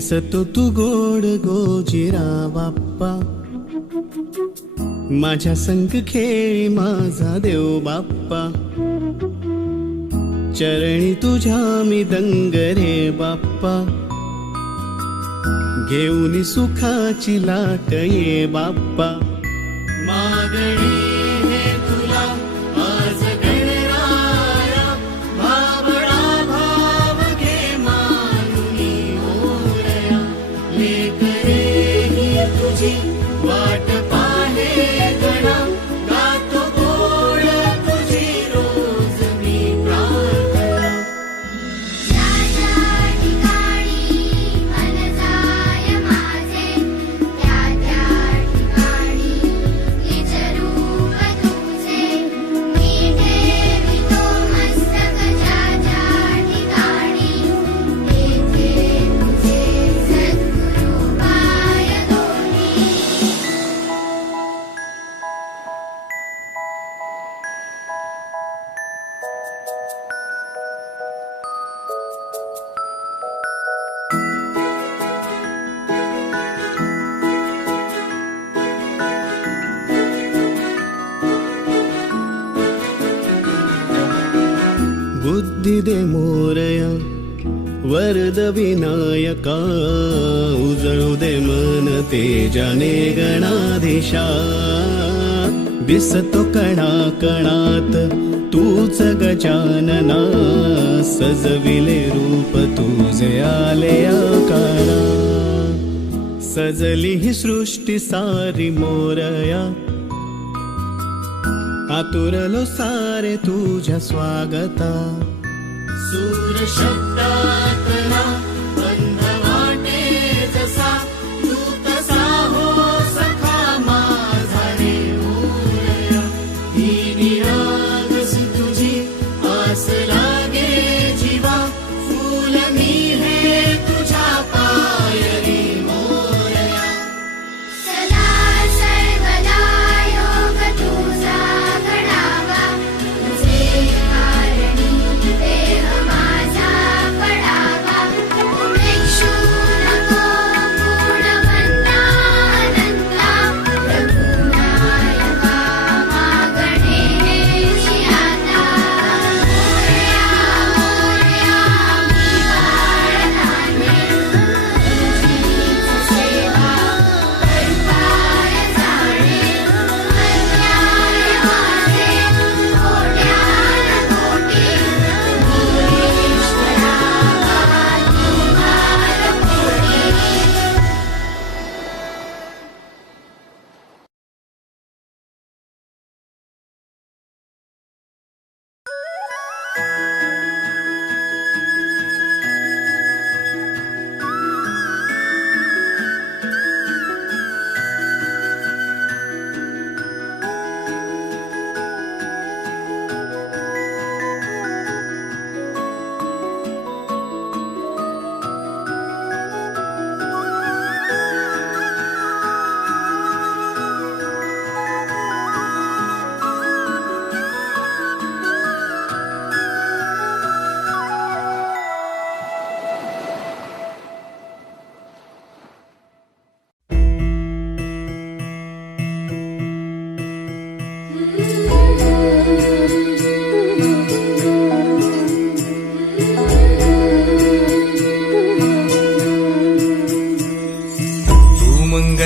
दिसतो तू गोड गोजिरा बाप्पा माझ्या संग खेळी माझा देव बाप्पा. चरणी तुझ्या मी दंग रे बाप्पा. घेऊन सुखाची लाट ये बाप्पा. मागणी बुद्धिदे मोरया वरद विनायका उजळू दे मन तेजाने गणाधीशा दिसतो कणा कणात तूच गजानना सजविले रूप तुझे आले काळा सजली ही सृष्टी सारी मोरया आतुरलो सारे तुझ्या स्वागता. सूर शब्दा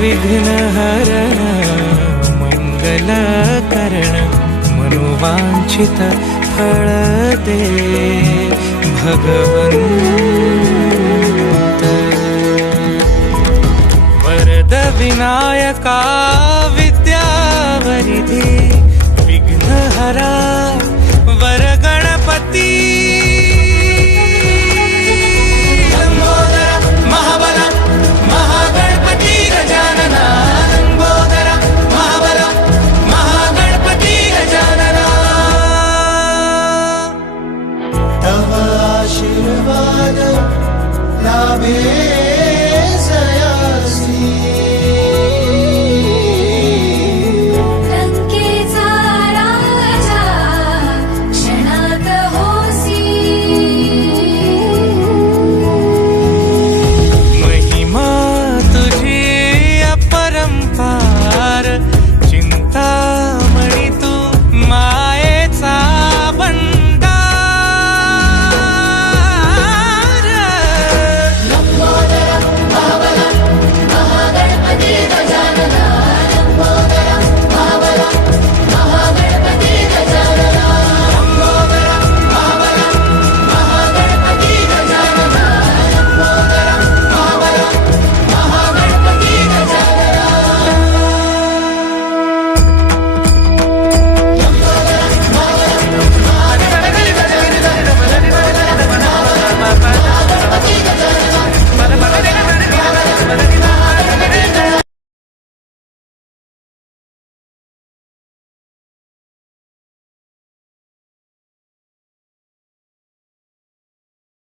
विघ्नहरण मङ्गलकरण मनोवाञ्छित फल दे भगवन्त वरद विनायका विद्यावरिधि विघ्नहरा वरगणपति